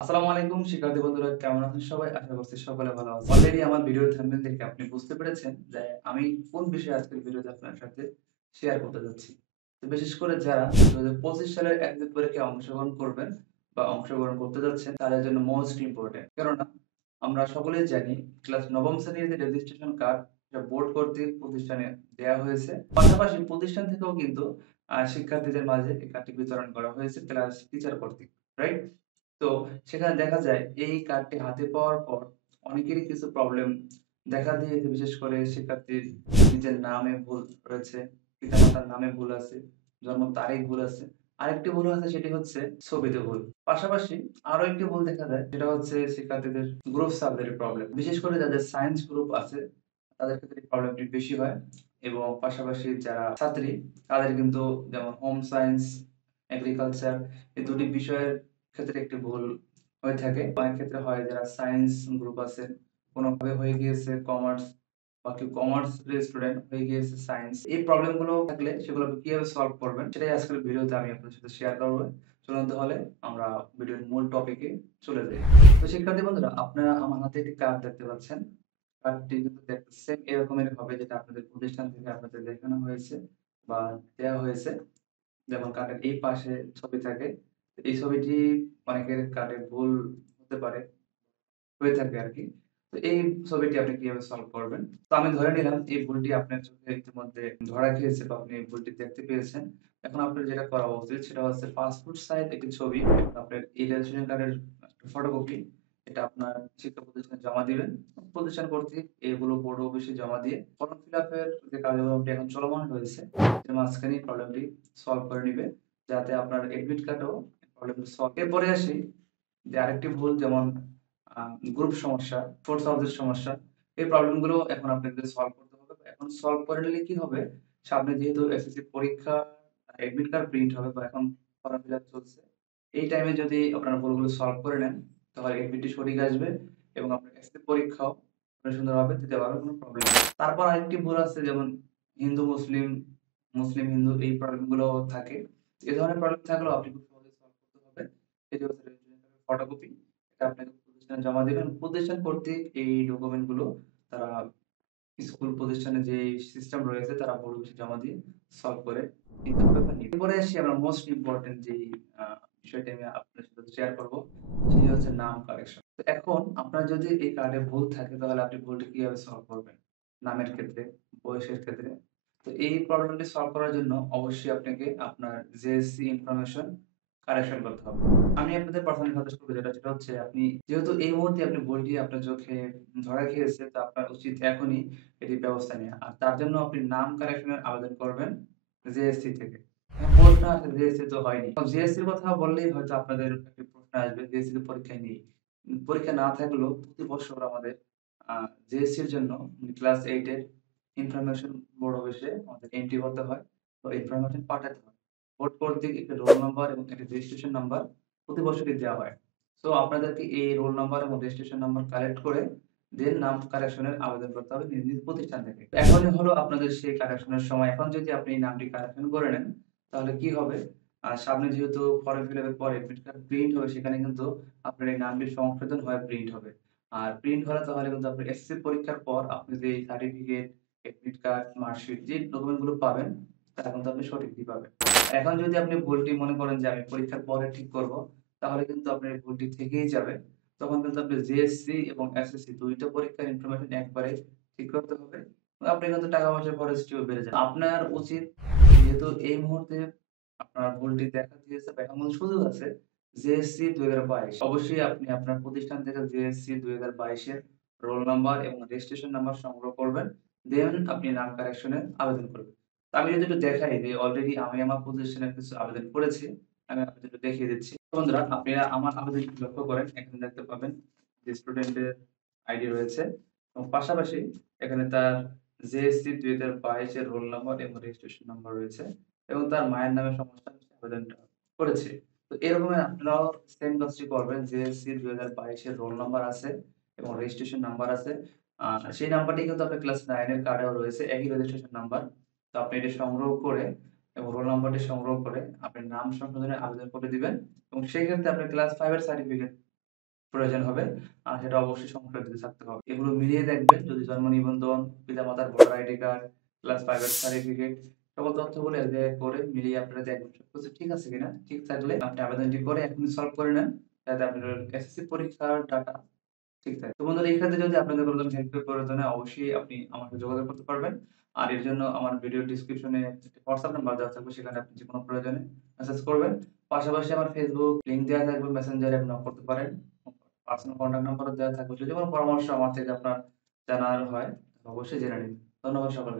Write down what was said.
আসসালামু আলাইকুম শিক্ষার্থী বন্ধুরা, কেমন আছেন সবাই? আশা করছি সকলে ভালো আছেন। অলরেডি আমার ভিডিওর থাম্বনেল দেখে আপনি বুঝতে পেরেছেন যে আমি কোন বিষয়ে আজকের ভিডিওতে আপনার সাথে শেয়ার করতে যাচ্ছি। তো বিশেষ করে যারা ২০২৫ সালের এক্সাম পরীক্ষায় অংশগ্রহণ করবেন বা অংশগ্রহণ করতে যাচ্ছেন তাদের জন্য মোস্ট ইম্পোর্টেন্ট। কেননা আমরা সকলেই জানি ক্লাস ৯ম শ্রেণীর যে রেজিস্ট্রেশন কার্ড সেটা বোর্ড কর্তৃক প্রতিষ্ঠানে দেয়া হয়েছে। পাশাপাশি প্রতিষ্ঠান থেকেও কিন্তু শিক্ষার্থীদের মাঝে এই কার্ডটি বিতরণ করা হয়েছে ক্লাস টিচার কর্তৃক। রাইট? তো সেখানে দেখা যায় এই কার্ডটি হাতে পাওয়ার পর অনেকেরই কিছু প্রবলেম দেখা দিয়েছে। বিশেষ করে শিক্ষার্থীর নিজের নামে ভুল রয়েছে, পিতামাতার নামে ভুল আছে, জন্ম তারিখ ভুল আছে। আরেকটি ভুল আছে সেটি হচ্ছে ছবিতে ভুল। পাশাপাশি আরো একটি ভুল দেখা যায় সেটা হচ্ছে শিক্ষার্থীদের গ্রুপ সাবজেক্টের প্রবলেম। বিশেষ করে যাদের সায়েন্স গ্রুপ আছে তাদের ক্ষেত্রে এই প্রবলেমটি বেশি হয় এবং পাশাপাশি যারা ছাত্রী তাদের কিন্তু যেমন হোম সায়েন্স, এগ্রিকালচার এই ২ টি বিষয়ের ক্ষেত্রে একটি ভুল হয়ে থাকে। অনেক ক্ষেত্রে হয় যারা সায়েন্স গ্রুপ আছে কোনভাবে হয়ে গিয়েছে কমার্স বা কেউ কমার্স এর স্টুডেন্ট হয়ে গিয়েছে সায়েন্স। এই প্রবলেম গুলো থাকলে সেগুলো আপনি কিভাবে সলভ করবেন সেটাই আজকের ভিডিওতে আমি আপনার সাথে শেয়ার করব। চলুন তাহলে আমরা ভিডিওর মূল টপিকে চলে যাই। তো শিক্ষার্থী বন্ধুরা, আপনারা আমার হাতে একটি কার্ড দেখতে পাচ্ছেন। কার্ডটি কিন্তু দেখতে সেম এরকমের হবে যেটা আপনাদের প্রতিষ্ঠান থেকে আপনাদের দেখানো হয়েছে বা দেয়া হয়েছে। যেমন কার্ডের এই পাশে ছবি থাকে। এই ছবিটি অনেকের কার্ডে ভুল হতে পারে, হয়ে থাকে আরকি। তো এই ছবিটি আপনি কিভাবে সলভ করবেন? তো আমি ধরে নিলাম এই ভুলটি আপনার চোখে ইতিমধ্যে ধরা খেয়েছে বা আপনি এই ভুলটি দেখতে পেয়েছেন। এখন আপনার যেটা করা উচিত সেটা হচ্ছে পাসপোর্ট সাইজ একটি ছবি এবং আপনার এই রেশন কার্ডের একটা ফটোকপি এটা আপনার শিক্ষা প্রতিষ্ঠানে জমা দিবেন। প্রতিষ্ঠান কর্তৃক এগুলো বোর্ড অফিসে জমা দিয়ে ফর্ম ফিল আপের যে কার্যক্রমটি এখন চলমান রয়েছে এর মাঝখানেই প্রবলেমটি সলভ করে নিবে। যাতে আপনার এডমিট কার্ডেও প্রবলেমটি সলভ। এরপরে আসি যে আরেকটি ভুল যেমন আ গ্রুপ সমস্যা, 4th সাবজেক্ট সমস্যা। এই প্রবলেম গুলো এখন আপনাদের সলভ করতে হবে। এখন সলভ করে নিলে কি হবে? সামনে যেহেতু এসএসসি পরীক্ষা অ্যাডমিট কার্ড প্রিন্ট হবে বা এখন ফর্ম ফিল আপ চলছে। এই টাইমে যদি আপনারা ভুলগুলো সলভ করে নেন, তাহলে এডমিটটি সঠিক আসবে এবং আপনার এসএসসি পরীক্ষাও আপনি সুন্দরভাবে দিতে পারবেন, কোনো প্রবলেম নেই। তারপর আরেকটি ভুল আছে যেমন হিন্দু, মুসলিম, মুসলিম, হিন্দু এই প্রবলেম গুলো থাকে। এ ধরনের প্রবলেম থাকলেও আপনি খুব সহজে সলভ করতে হবে। সেটি হচ্ছে রেজিস্ট্রেশন কার্ডের ফটোকপি। এটা আপনাকে প্রতিষ্ঠানে জমা দিবেন। প্রতিষ্ঠান কর্তৃক এই ডকুমেন্ট গুলো তারা স্কুল প্রতিষ্ঠানে যে সিস্টেম রয়েছে তারা বোর্ড অফিসে জমা দিয়ে সলভ করে নিতে হবে বা নিবে। এরপরে আসি আমরা মোস্ট ইম্পোর্টেন্ট যেই আ বিষয়টি আমি আপনার সাথে শেয়ার করব, সেটি হচ্ছে নাম কারেকশন। তো এখন আপনার যদি এই কার্ডে ভুল থাকে তাহলে আপনি ভুলটি কিভাবে সলভ করবেন? নামের ক্ষেত্রে, বয়সের ক্ষেত্রে। তো এই প্রবলেমটি সলভ করার জন্য অবশ্যই আপনাকে আপনার জেএসসি ইনফরমেশন কারেকশন করতে হবে। আমি আপনাদের ১ম এ সাজেস্ট করব যেটা হচ্ছে আপনি যেহেতু এই মুহূর্তে আপনি ভুলটি আপনার চোখে ধরা খেয়েছে তো আপনার উচিত এখনই এটির ব্যবস্থা নেয়া। আর তার জন্য আপনি নাম কারেকশন এর আবেদন করবেন জেএসসি থেকে। প্রশ্ন আসে জেএসসি তো হয়নি। জেএসসির কথা বললেই হয়তো আপনাদের একটি প্রশ্ন আসবে জেএসসি তো পরীক্ষায় নেই। পরীক্ষা না থাকলেও প্রতি বছর আমাদের আ জেএসসির জন্য ক্লাস 8 এর ইনফরমেশন বোর্ড অফিসে আমাদের এন্ট্রি করতে হয়। তো ইনফরমেশন পাঠাতে হয়। বোর্ড কর্তৃক একটি রোল নাম্বার এবং একটি রেজিস্ট্রেশন নাম্বার প্রতি বছরই দেওয়া হয়। সো আপনাদেরকে এই রোল নাম্বার এবং রেজিস্ট্রেশন নাম্বার কালেক্ট করে দেন নাম কারেকশন এর আবেদন করতে হবে নিজ, নিজ প্রতিষ্ঠান থেকে। এখনই হলো আপনাদের সেই কারেকশন এর সময়। এখন যদি আপনি এই নামটি কারেকশন করে নেন, তাহলে কি হবে? সামনে যেহেতু ফর্ম ফিল আপ এর পরে এডমিট কার্ড প্রিন্ট হবে সেখানে কিন্তু আপনার এই নামটি সংশোধন হয়ে প্রিন্ট হবে। আর প্রিন্ট হলে তাহলে কিন্তু আপনার এসএসসি পরীক্ষার পর আপনি যে সার্টিফিকেট, এডমিট কার্ড, মার্কশিট যে ডকুমেন্ট গুলো পাবেন তারা কিন্তু আপনি সঠিকই পাবেন। এখন যদি আপনি ভুলটি মনে করেন যে আমি পরীক্ষার পরে ঠিক করব, তাহলে কিন্তু আপনার এই ভুলটি থেকেই যাবে। তখন কিন্তু আপনি জেএসসি এবং এসএসসি ২ টা পরীক্ষার ইনফরমেশন একবারে ঠিক করতে হবে। আপনার কিন্তু টাকা পয়সার খরচটিও বেড়ে যাবে। আপনার উচিত যেহেতু এই মুহূর্তে আপনার ভুলটি দেখা দিয়েছে বা এখন সুযোগ আছে জেএসসি ২০২২ অবশ্যই আপনি আপনার প্রতিষ্ঠান থেকে জেএসসি ২০২২ এর রোল নাম্বার এবং রেজিস্ট্রেশন নাম্বার সংগ্রহ করবেন। দেন আপনি নাম কারেকশন এর আবেদন করবেন। তো আমি যদি একটু দেখাই যে অলরেডি আমি আমার প্রতিষ্ঠানে কিছু আবেদন করেছি। আমি আপনাদের একটু দেখিয়ে দিচ্ছি। বন্ধুরা আপনারা আমার আবেদনটি লক্ষ্য করেন। এখানে দেখতে পাবেন যে স্টুডেন্টের আইডি রয়েছে এবং পাশাপাশি এখানে তার জেএসসি ২০২২ এর রোল নাম্বার এবং রেজিস্ট্রেশন নাম্বার রয়েছে এবং তার মায়ের নামে সমস্যা হচ্ছে আবেদনটা করেছে। তো এরকম আপনারাও সেম কাজটি করবেন। জেএসসি ২০২২ এর রোল নাম্বার আছে এবং রেজিস্ট্রেশন নাম্বার আছে। আ সেই নাম্বারটি কিন্তু আপনার ক্লাস 9 এর কার্ডেও রয়েছে একই রেজিস্ট্রেশন নাম্বার। তো আপনি এটি সংগ্রহ করে এবং রোল নাম্বারটি সংগ্রহ করে আপনি নাম সংশোধনের আবেদন করে দিবেন এবং সেই ক্ষেত্রে আপনার ক্লাস 5 এর সার্টিফিকেট প্রয়োজন হবে। আর সেটা অবশ্যই সংরক্ষিত থাকতে হবে। এগুলো মিলিয়ে দেখবেন যদি জন্ম নিবন্ধন, পিতামাতার ভোটার আইডি কার্ড, ক্লাস 5 এর সার্টিফিকেট সকল তথ্যগুলো এক জায়গায় করে মিলিয়ে আপনারা দেখবেন সবকিছু ঠিক আছে কিনা। ঠিক থাকলে আপনি আবেদনটি করে এখনই সলভ করে নেন। যাতে আপনার এসএসসি পরীক্ষার ডাটা ঠিক তাই। তো বন্ধুরা এই ক্ষেত্রে যদি আপনাদের কোনো ধরনের হেল্পের প্রয়োজন হয় অবশ্যই আপনি আমার সাথে যোগাযোগ করতে পারবেন। আর এর জন্য আমার ভিডিও ডেসক্রিপশনে একটি WhatsApp নাম্বার দেওয়া থাকবে সেখানে আপনি যেকোনো প্রয়োজনে মেসেজ করবেন। পাশাপাশি আমার Facebook লিংক দেওয়া থাকবে মেসেঞ্জারে আপনি নক করতে পারেন। পার্সোনাল কনট্যাক্ট নাম্বারও দেওয়া থাকবে। যদি কোনো পরামর্শ আমার থেকে আপনার জানার হয় অবশ্যই জেনে নিন। ধন্যবাদ সকলকে।